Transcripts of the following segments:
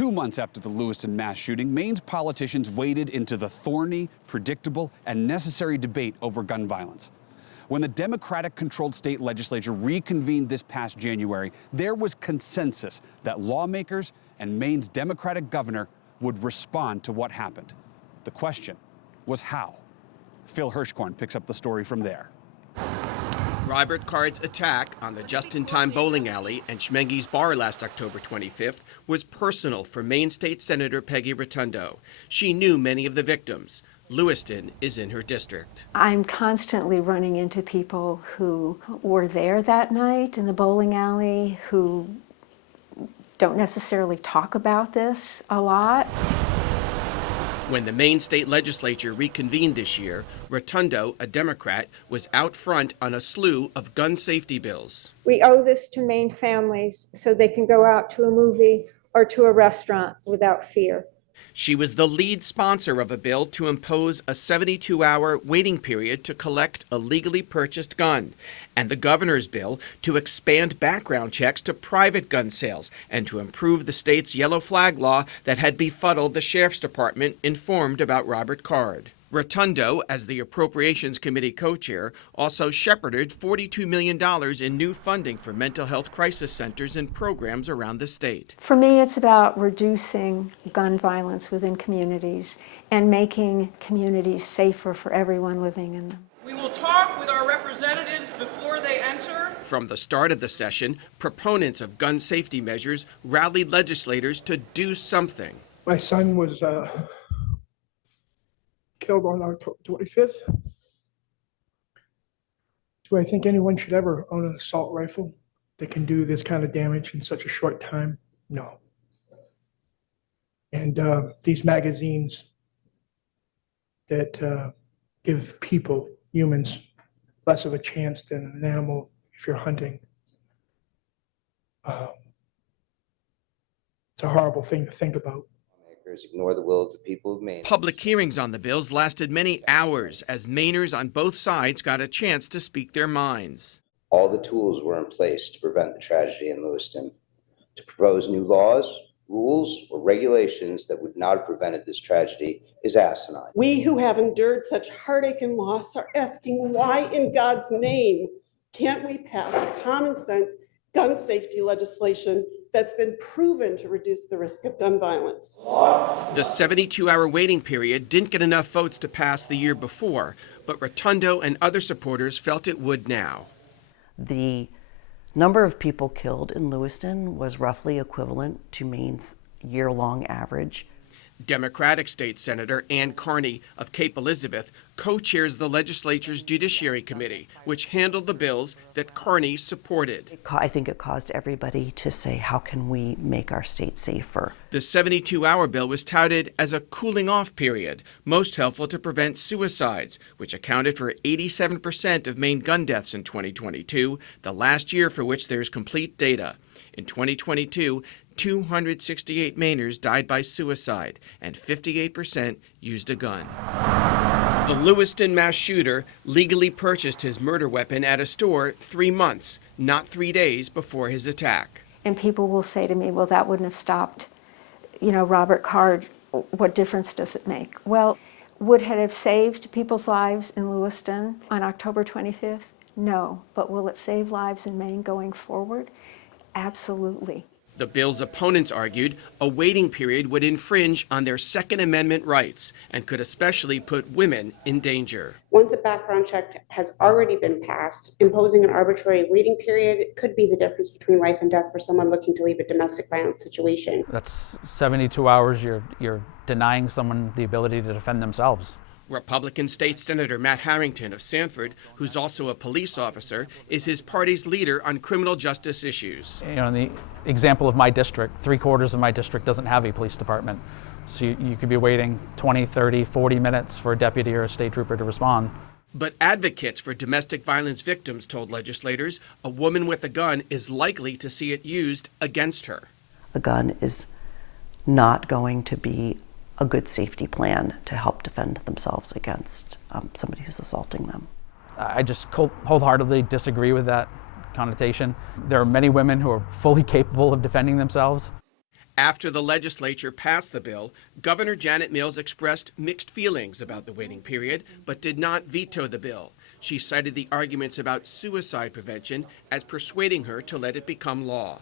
2 months after the Lewiston mass shooting, Maine's politicians waded into the thorny, predictable, and necessary debate over gun violence. When the Democratic-controlled state legislature reconvened this past January, there was consensus that lawmakers and Maine's Democratic governor would respond to what happened. The question was how. Phil Hirschkorn picks up the story from there. Robert Card's attack on the just-in-time bowling alley and Schmenge's bar last October 25th was personal for Maine State Senator Peggy Rotundo. She knew many of the victims. Lewiston is in her district. I'm constantly running into people who were there that night in the bowling alley who don't necessarily talk about this a lot. When the Maine State Legislature reconvened this year, Rotundo, a Democrat, was out front on a slew of gun safety bills. We owe this to Maine families so they can go out to a movie or to a restaurant without fear. She was the lead sponsor of a bill to impose a 72-hour waiting period to collect a legally purchased gun, and the governor's bill to expand background checks to private gun sales and to improve the state's yellow flag law that had befuddled the sheriff's department informed about Robert Card. Rotundo, as the Appropriations Committee co-chair, also shepherded $42 million in new funding for mental health crisis centers and programs around the state. For me, it's about reducing gun violence within communities and making communities safer for everyone living in them. We will talk with our representatives before they enter. From the start of the session, proponents of gun safety measures rallied legislators to do something. My son was killed on October 25th. Do I think anyone should ever own an assault rifle that can do this kind of damage in such a short time? No. And these magazines that give people, humans, less of a chance than an animal if you're hunting. It's a horrible thing to think about. Ignore the will of the people of Maine. Public hearings on the bills lasted many hours as Mainers on both sides got a chance to speak their minds. All the tools were in place to prevent the tragedy in Lewiston. To propose new laws, rules, or regulations that would not have prevented this tragedy is asinine. We who have endured such heartache and loss are asking why in God's name can't we pass common sense gun safety legislation that's been proven to reduce the risk of gun violence. The 72-hour waiting period didn't get enough votes to pass the year before, but Rotundo and other supporters felt it would now. The number of people killed in Lewiston was roughly equivalent to Maine's year-long average. Democratic State Senator Ann Carney of Cape Elizabeth co-chairs the legislature's Judiciary Committee, which handled the bills that Carney supported. I think it caused everybody to say, how can we make our state safer? The 72-hour bill was touted as a cooling-off period, most helpful to prevent suicides, which accounted for 87% of Maine gun deaths in 2022, the last year for which there's complete data. In 2022, 268 Mainers died by suicide, and 58% used a gun. The Lewiston mass shooter legally purchased his murder weapon at a store 3 months, not 3 days before his attack. And people will say to me, well, that wouldn't have stopped, Robert Card. What difference does it make? Well, would it have saved people's lives in Lewiston on October 25th? No. But will it save lives in Maine going forward? Absolutely. The bill's opponents argued a waiting period would infringe on their Second Amendment rights and could especially put women in danger. Once a background check has already been passed, imposing an arbitrary waiting period could be the difference between life and death for someone looking to leave a domestic violence situation. That's 72 hours. You're denying someone the ability to defend themselves. Republican State Senator Matt Harrington of Sanford, who's also a police officer, is his party's leader on criminal justice issues. In the example of my district, 3/4 of my district doesn't have a police department. So you could be waiting 20, 30, 40 minutes for a deputy or a state trooper to respond. But advocates for domestic violence victims told legislators a woman with a gun is likely to see it used against her. A gun is not going to be a good safety plan to help defend themselves against somebody who's assaulting them. I just wholeheartedly disagree with that connotation. There are many women who are fully capable of defending themselves. After the legislature passed the bill, Governor Janet Mills expressed mixed feelings about the waiting period, but did not veto the bill. She cited the arguments about suicide prevention as persuading her to let it become law.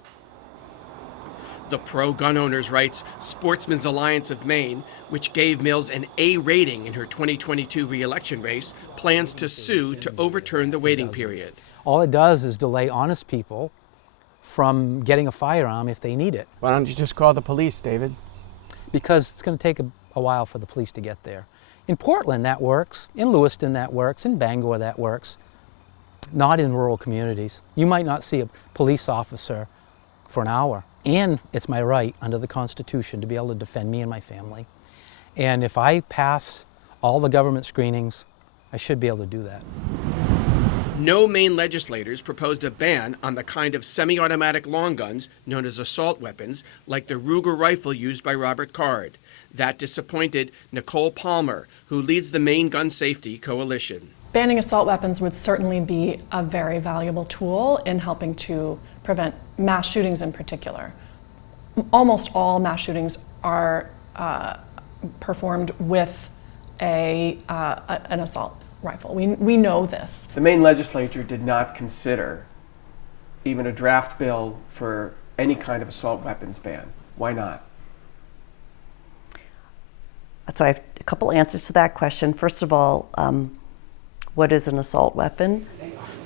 The pro-gun owners' rights Sportsmen's Alliance of Maine, which gave Mills an A rating in her 2022 re-election race, plans to sue to overturn the waiting period. All it does is delay honest people from getting a firearm if they need it. Why don't you just call the police, David? Because it's going to take a while for the police to get there. In Portland, that works. In Lewiston, that works. In Bangor, that works. Not in rural communities. You might not see a police officer for an hour. And it's my right under the Constitution to be able to defend me and my family. And if I pass all the government screenings, I should be able to do that. No Maine legislators proposed a ban on the kind of semi-automatic long guns known as assault weapons, like the Ruger rifle used by Robert Card. That disappointed Nicole Palmer, who leads the Maine Gun Safety Coalition. Banning assault weapons would certainly be a very valuable tool in helping to prevent mass shootings in particular. Almost all mass shootings are performed with an assault rifle. We know this. The Maine legislature did not consider even a draft bill for any kind of assault weapons ban. Why not? So I have a couple answers to that question. First of all, what is an assault weapon?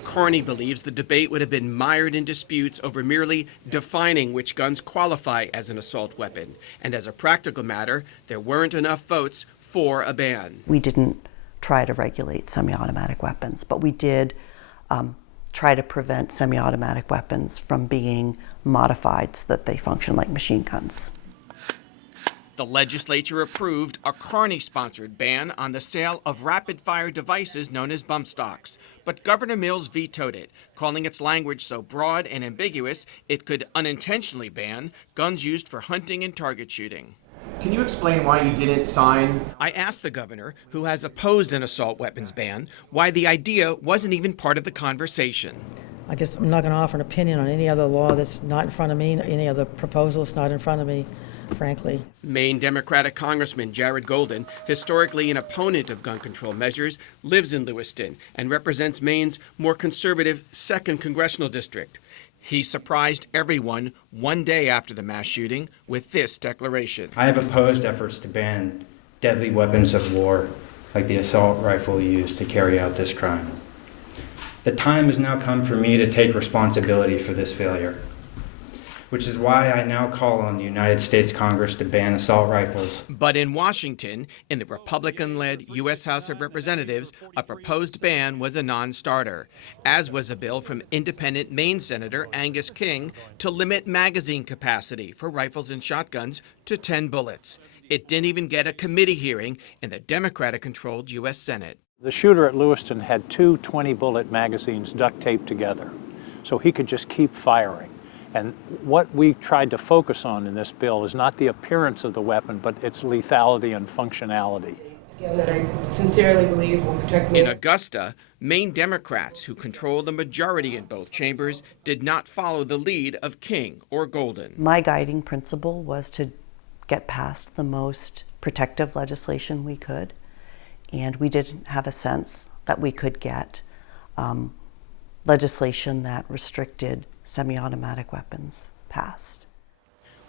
Carney believes the debate would have been mired in disputes over merely defining which guns qualify as an assault weapon. And as a practical matter, there weren't enough votes for a ban. We didn't try to regulate semi-automatic weapons, but we did try to prevent semi-automatic weapons from being modified so that they function like machine guns. The legislature approved a Carney-sponsored ban on the sale of rapid-fire devices known as bump stocks. But Governor Mills vetoed it, calling its language so broad and ambiguous it could unintentionally ban guns used for hunting and target shooting. Can you explain why you didn't sign? I asked the governor, who has opposed an assault weapons ban, why the idea wasn't even part of the conversation. I'm not going to offer an opinion on any other law that's not in front of me, any other proposal that's not in front of me, frankly. Maine Democratic Congressman Jared Golden, historically an opponent of gun control measures, lives in Lewiston and represents Maine's more conservative 2nd Congressional District. He surprised everyone one day after the mass shooting with this declaration. I have opposed efforts to ban deadly weapons of war like the assault rifle used to carry out this crime. The time has now come for me to take responsibility for this failure, which is why I now call on the United States Congress to ban assault rifles. But in Washington, in the Republican-led U.S. House of Representatives, a proposed ban was a non-starter, as was a bill from independent Maine Senator Angus King to limit magazine capacity for rifles and shotguns to 10 bullets. It didn't even get a committee hearing in the Democratic-controlled U.S. Senate. The shooter at Lewiston had two 20-bullet magazines duct taped together, so he could just keep firing. And what we tried to focus on in this bill is not the appearance of the weapon, but its lethality and functionality. Again, that I sincerely believe will protect me. In Augusta, Maine Democrats, who control the majority in both chambers, did not follow the lead of King or Golden. My guiding principle was to get past the most protective legislation we could, and we didn't have a sense that we could get legislation that restricted semi-automatic weapons passed.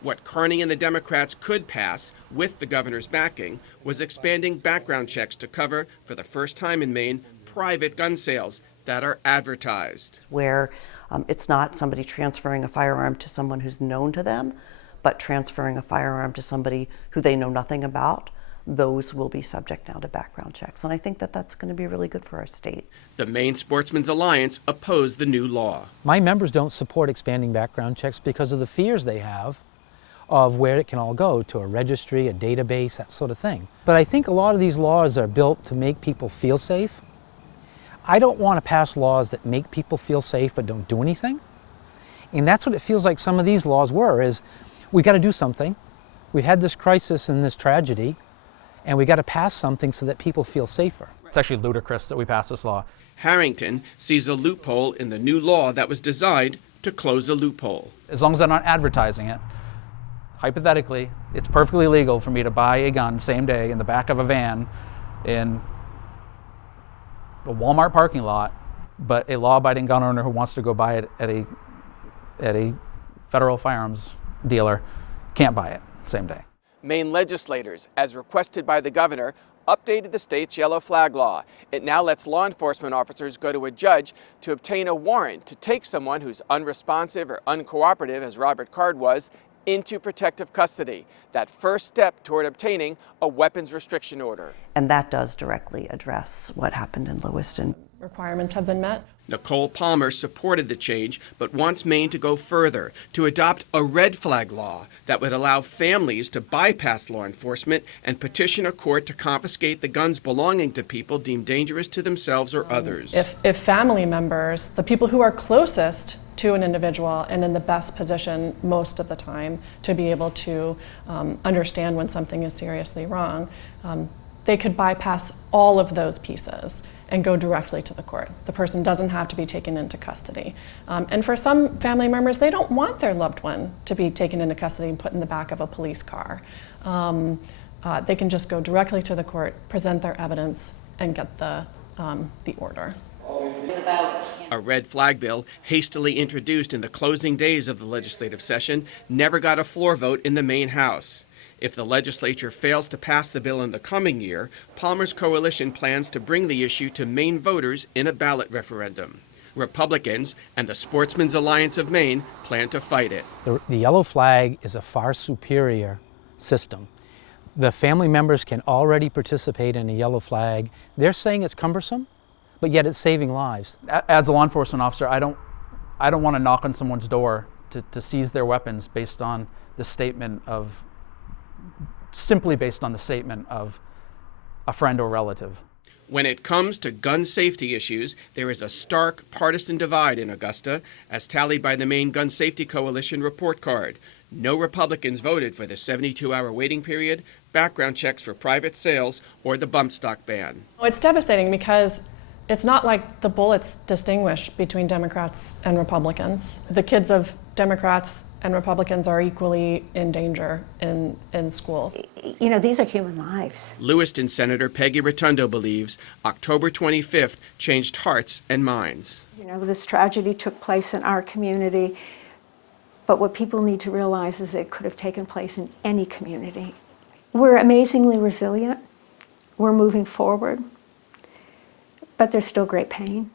What Carney and the Democrats could pass, with the governor's backing, was expanding background checks to cover, for the first time in Maine, private gun sales that are advertised. Where it's not somebody transferring a firearm to someone who's known to them, but transferring a firearm to somebody who they know nothing about. Those will be subject now to background checks. And I think that that's going to be really good for our state. The Maine Sportsmen's Alliance opposed the new law. My members don't support expanding background checks because of the fears they have of where it can all go, to a registry, a database, that sort of thing. But I think a lot of these laws are built to make people feel safe. I don't want to pass laws that make people feel safe but don't do anything. And that's what it feels like some of these laws were, is we got to do something. We've had this crisis and this tragedy, and we got to pass something so that people feel safer. It's actually ludicrous that we passed this law. Harrington sees a loophole in the new law that was designed to close a loophole. As long as they're not advertising it, hypothetically, it's perfectly legal for me to buy a gun same day in the back of a van in a Walmart parking lot, but a law-abiding gun owner who wants to go buy it at a federal firearms dealer can't buy it same day. Maine legislators, as requested by the governor, updated the state's yellow flag law. It now lets law enforcement officers go to a judge to obtain a warrant to take someone who's unresponsive or uncooperative, as Robert Card was, into protective custody. That first step toward obtaining a weapons restriction order. And that does directly address what happened in Lewiston. Requirements have been met. Nicole Palmer supported the change, but wants Maine to go further, to adopt a red flag law that would allow families to bypass law enforcement and petition a court to confiscate the guns belonging to people deemed dangerous to themselves or others. If family members, the people who are closest to an individual and in the best position most of the time to be able to understand when something is seriously wrong, they could bypass all of those pieces and go directly to the court. The person doesn't have to be taken into custody. And for some family members, they don't want their loved one to be taken into custody and put in the back of a police car. They can just go directly to the court, present their evidence, and get the order. A red flag bill, hastily introduced in the closing days of the legislative session, never got a floor vote in the Maine House. If the legislature fails to pass the bill in the coming year, Palmer's coalition plans to bring the issue to Maine voters in a ballot referendum. Republicans and the Sportsmen's Alliance of Maine plan to fight it. The yellow flag is a far superior system. The family members can already participate in a yellow flag. They're saying it's cumbersome, but yet it's saving lives. As a law enforcement officer, I don't want to knock on someone's door to seize their weapons based on the statement of, simply based on the statement of a friend or relative. When it comes to gun safety issues, there is a stark partisan divide in Augusta, as tallied by the Maine Gun Safety Coalition report card. No Republicans voted for the 72-hour waiting period, background checks for private sales, or the bump stock ban. It's devastating because it's not like the bullets distinguish between Democrats and Republicans. The kids of Democrats and Republicans are equally in danger in schools. You know, these are human lives. Lewiston Senator Peggy Rotundo believes October 25th changed hearts and minds. You know, this tragedy took place in our community, but what people need to realize is it could have taken place in any community. We're amazingly resilient. We're moving forward, but there's still great pain.